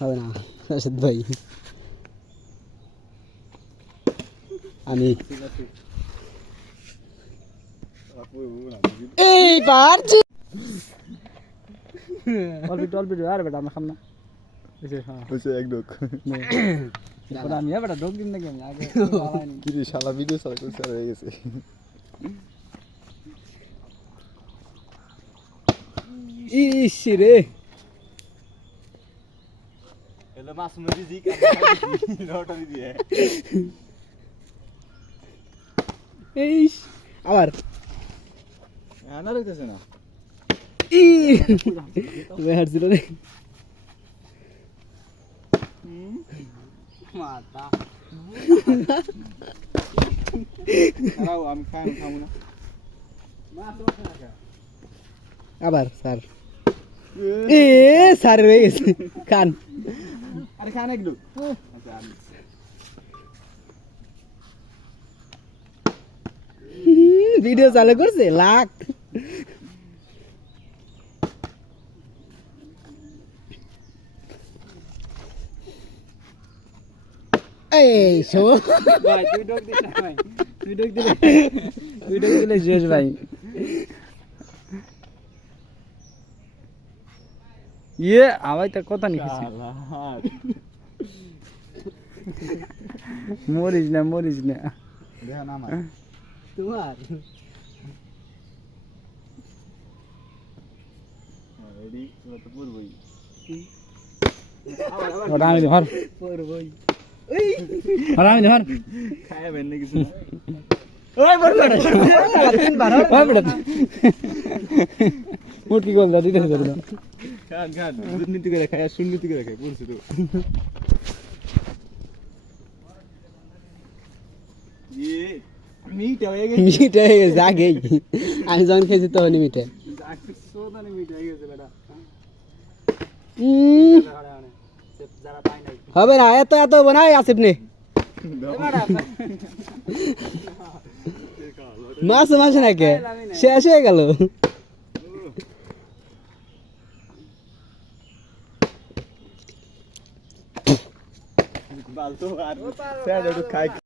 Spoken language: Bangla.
হবে না রাশেদ ভাই আমি এইবার অল্প আর বেটা আমরা খাম না এক ডোক আমি বেটা ডোক দিন নাকি আমি আগে শালা ভিডিও চালা করছে আর হয়ে গেছে ইস রে এলো মাছ মুজি জি রটারি দিয়ে এইস আবার আনা রাখতেছে না ই বেহার ছিল রে মাতা দাঁড়াও আমি খাবো না আবার স্যার এ স্যার হয়ে গেছে খান আরে খান একটু ভিডিও চালু করছে লাখ এই শো ভাই তুই ডক দিস না ভাই তুই ডক দিলে শেষ ভাই ইয়ে আওয়াজ তো কথা নি কিছু মরিস না দেখা না আমার তোমার রেডি তো পড়বই ওটা আমি ধর পড়বই ওই আর আমি ধর খায়া বেন না কিছু ওই বড় বড় তিনবার ওই বড় মুটকি গোল দা দিতে হবে খান দুর্নীতি করে খায় সুন্নতি করে খায় পড়ছে তো ইয়ে মিটা হয়ে গেছে আগেই আমি যখন খেয়েছি তখনই মিটে সোদানে মিটা হয়ে গেছে বেটা হবে না এত বানাই আসিফ নে মাছ নাকি শেষ হয়ে গেল বালতো আর স্যার একটু খাই